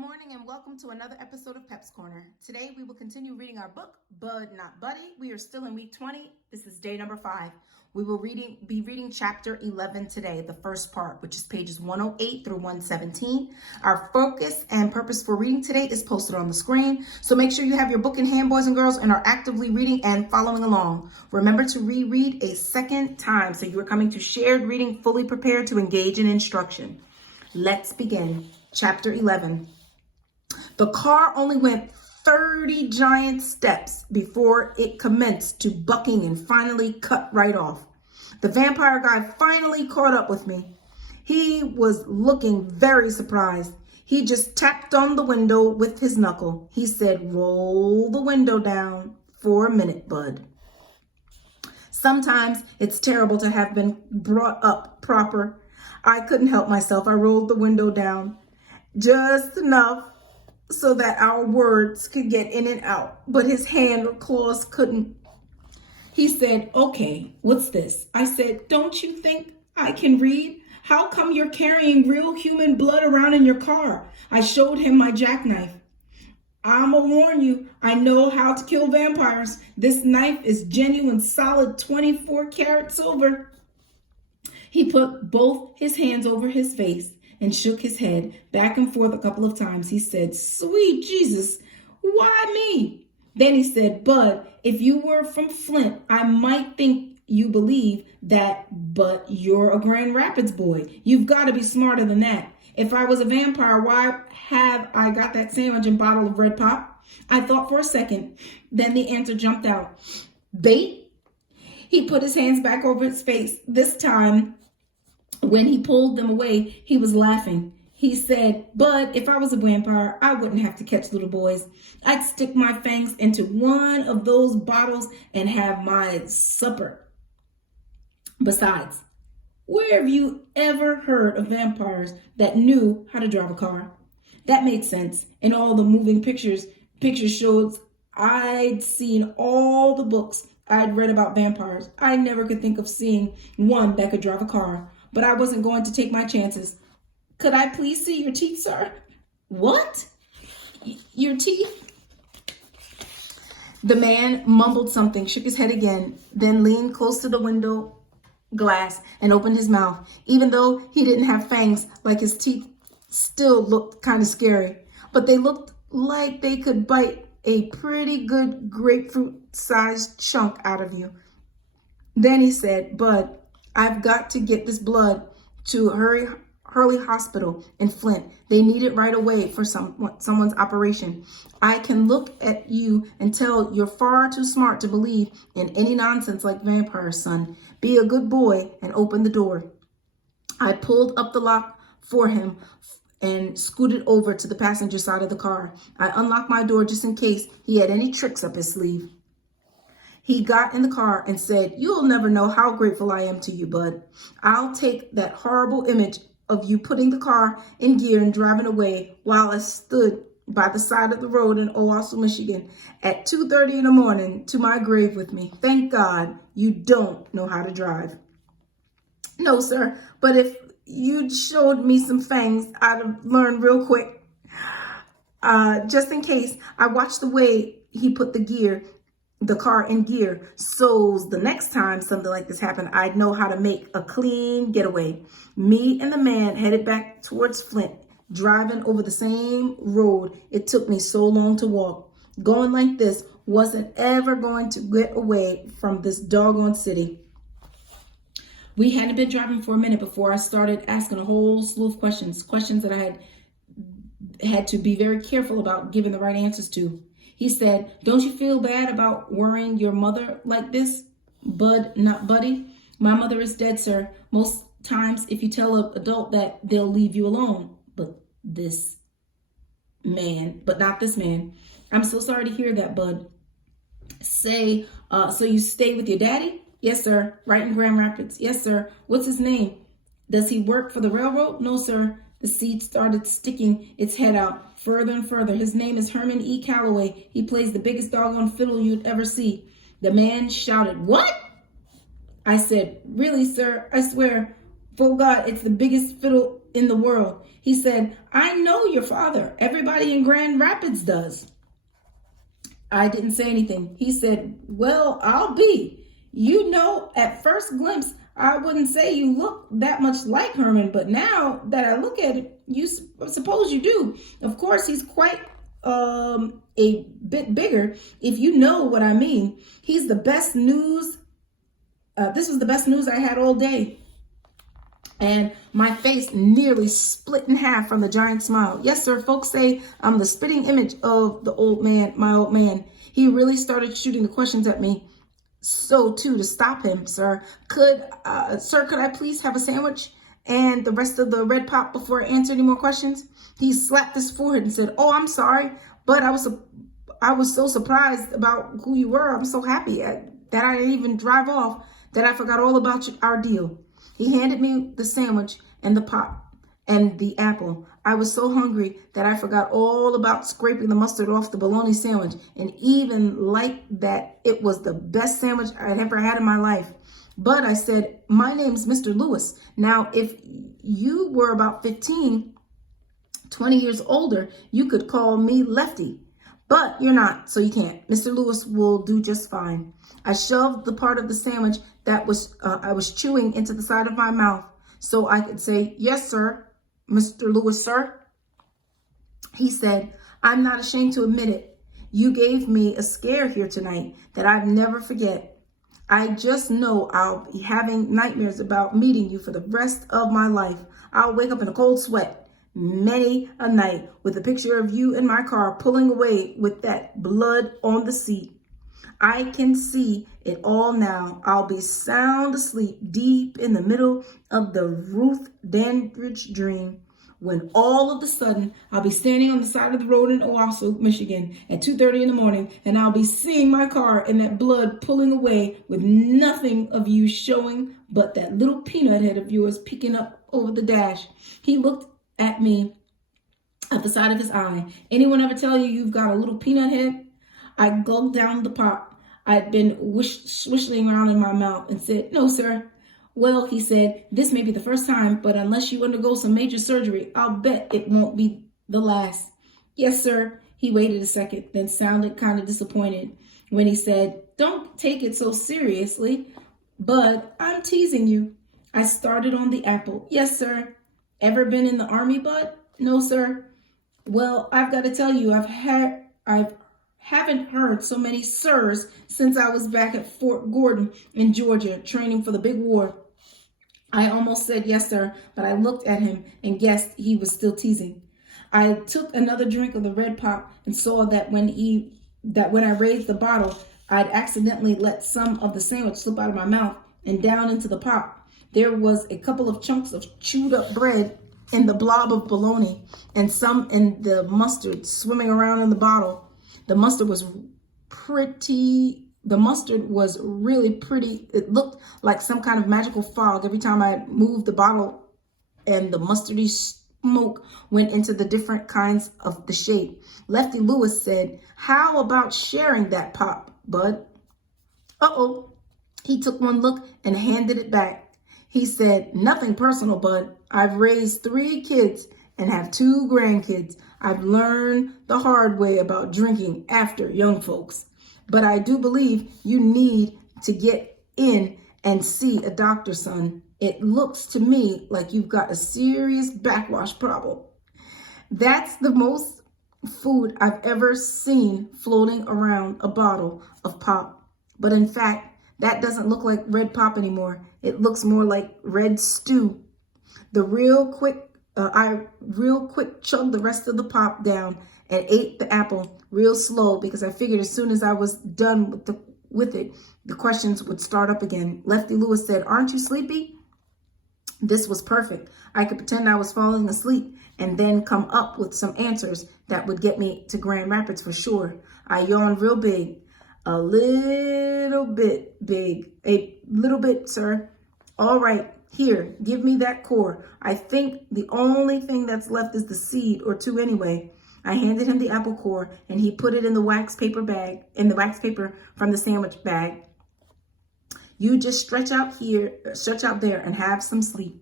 morning and welcome to another episode of Pep's Corner. Today we will continue reading our book, Bud Not Buddy. We are still in week 20. This is day number 5. We will be reading chapter 11 today, the first part, which is pages 108 through 117. Our focus and purpose for reading today is posted on the screen. So make sure you have your book in hand, boys and girls, and are actively reading and following along. Remember to reread a second time so you are coming to shared reading fully prepared to engage in instruction. Let's begin. Chapter 11. The car only went 30 giant steps before it commenced to bucking and finally cut right off. The vampire guy finally caught up with me. He was looking very surprised. He just tapped on the window with his knuckle. He said, "Roll the window down for a minute, Bud." Sometimes it's terrible to have been brought up proper. I couldn't help myself. I rolled the window down just enough so that our words could get in and out, but his hand or claws couldn't. He said, "Okay, what's this?" I said, "Don't you think I can read? How come you're carrying real human blood around in your car?" I showed him my jackknife. "I'ma warn you, I know how to kill vampires. This knife is genuine, solid 24 karat silver." He put both his hands over his face and shook his head back and forth a couple of times. He said, "Sweet Jesus, why me?" Then he said, "Bud, if you were from Flint, I might think you believe that, but you're a Grand Rapids boy. You've got to be smarter than that. If I was a vampire, why have I got that sandwich and bottle of Red Pop?" I thought for a second. Then the answer jumped out. "Bait?" He put his hands back over his face. This time, when he pulled them away, he was laughing. He said, "Bud, if I was a vampire, I wouldn't have to catch little boys. I'd stick my fangs into one of those bottles and have my supper. Besides, where have you ever heard of vampires that knew how to drive a car?" That made sense. In all the moving picture shows I'd seen, all the books I'd read about vampires, I never could think of seeing one that could drive a car. But I wasn't going to take my chances. "Could I please see your teeth, sir?" "What? Your teeth?" The man mumbled something, shook his head again, then leaned close to the window glass and opened his mouth. Even though he didn't have fangs, like his teeth still looked kind of scary. But they looked like they could bite a pretty good grapefruit-sized chunk out of you. Then he said, "Bud, I've got to get this blood to Hurley Hospital in Flint. They need it right away for someone's operation. I can look at you and tell you're far too smart to believe in any nonsense like vampires, son. Be a good boy and open the door." I pulled up the lock for him and scooted over to the passenger side of the car. I unlocked my door just in case he had any tricks up his sleeve. He got in the car and said, "You'll never know how grateful I am to you, Bud. I'll take that horrible image of you putting the car in gear and driving away while I stood by the side of the road in Owasso, Michigan at 2:30 in the morning to my grave with me. Thank God you don't know how to drive." "No, sir, but if you'd showed me some fangs, I'd have learned real quick." Just in case, I watched the way he put the car in gear, so the next time something like this happened, I'd know how to make a clean getaway. Me and the man headed back towards Flint, driving over the same road it took me so long to walk. Going like this wasn't ever going to get away from this doggone city. We hadn't been driving for a minute before I started asking a whole slew of questions that I had to be very careful about giving the right answers to. He said, "Don't you feel bad about worrying your mother like this, Bud Not Buddy?" "My mother is dead, sir. Most times if you tell an adult that, they'll leave you alone. But not this man." "I'm so sorry to hear that, Bud." So you stay with your daddy?" "Yes, sir. Right in Grand Rapids." "Yes, sir. What's his name?" "Does he work for the railroad?" "No, sir." The seat started sticking its head out further and further. "His name is Herman E. Calloway. He plays the biggest doggone fiddle you'd ever see." The man shouted, "What?" I said, "Really, sir, I swear." For God, it's the biggest fiddle in the world. He said, I know your father. Everybody in Grand Rapids does. I didn't say anything. He said, well, I'll be. You know, at first glimpse, I wouldn't say you look that much like Herman, but now that I look at it, you suppose you do. Of course, he's quite a bit bigger, if you know what I mean. He's the best news. This was the best news I had all day. And my face nearly split in half from the giant smile. Yes, sir, folks say I'm the spitting image of the old man, my old man. He really started shooting the questions at me. So too, to stop him, sir, could I please have a sandwich and the rest of the red pop before I answer any more questions? He slapped his forehead and said, oh, I'm sorry, but I was so surprised about who you were. I'm so happy that I didn't even drive off that I forgot all about our deal. He handed me the sandwich and the pop and the apple. I was so hungry that I forgot all about scraping the mustard off the bologna sandwich, and even like that, it was the best sandwich I'd ever had in my life. But I said, my name's Mr. Lewis. Now, if you were about 15, 20 years older, you could call me Lefty. But you're not, so you can't. Mr. Lewis will do just fine. I shoved the part of the sandwich that I was chewing into the side of my mouth so I could say, yes, sir, Mr. Lewis, sir. He said, I'm not ashamed to admit it. You gave me a scare here tonight that I'd never forget. I just know I'll be having nightmares about meeting you for the rest of my life. I'll wake up in a cold sweat many a night with a picture of you in my car pulling away with that blood on the seat. I can see it all now. I'll be sound asleep deep in the middle of the Ruth Dandridge dream when all of a sudden I'll be standing on the side of the road in Owasso, Michigan at 2:30 in the morning, and I'll be seeing my car and that blood pulling away with nothing of you showing but that little peanut head of yours peeking up over the dash. He looked at me at the side of his eye. Anyone ever tell you you've got a little peanut head? I gulped down the pop I'd been swishing around in my mouth and said, no, sir. Well, he said, this may be the first time, but unless you undergo some major surgery, I'll bet it won't be the last. Yes, sir. He waited a second, then sounded kind of disappointed when he said, don't take it so seriously, but I'm teasing you. I started on the apple. Yes, sir. Ever been in the army, bud? No, sir. Well, I've got to tell you, I haven't heard so many sirs since I was back at Fort Gordon in Georgia training for the big war. I almost said yes, sir, but I looked at him and guessed he was still teasing. I took another drink of the red pop and saw that when I raised the bottle, I'd accidentally let some of the sandwich slip out of my mouth and down into the pop. There was a couple of chunks of chewed up bread in the blob of bologna and some in the mustard swimming around in the bottle. The mustard was really pretty. It looked like some kind of magical fog every time I moved the bottle, and the mustardy smoke went into the different kinds of the shape. Lefty Lewis said, how about sharing that pop, bud? Uh-oh. He took one look and handed it back. He said, nothing personal, bud. I've raised 3 kids and have 2 grandkids. I've learned the hard way about drinking after young folks. But I do believe you need to get in and see a doctor, son. It looks to me like you've got a serious backwash problem. That's the most food I've ever seen floating around a bottle of pop. But in fact, that doesn't look like red pop anymore. It looks more like red stew. I real quick chugged the rest of the pop down and ate the apple real slow because I figured as soon as I was done with it, the questions would start up again. Lefty Lewis said, aren't you sleepy? This was perfect. I could pretend I was falling asleep and then come up with some answers that would get me to Grand Rapids for sure. I yawned real big. A little bit big. A little bit, sir. All right. Here, give me that core. I think the only thing that's left is the seed, or 2 anyway. I handed him the apple core and he put it in the wax paper from the sandwich bag. You just stretch out there and have some sleep.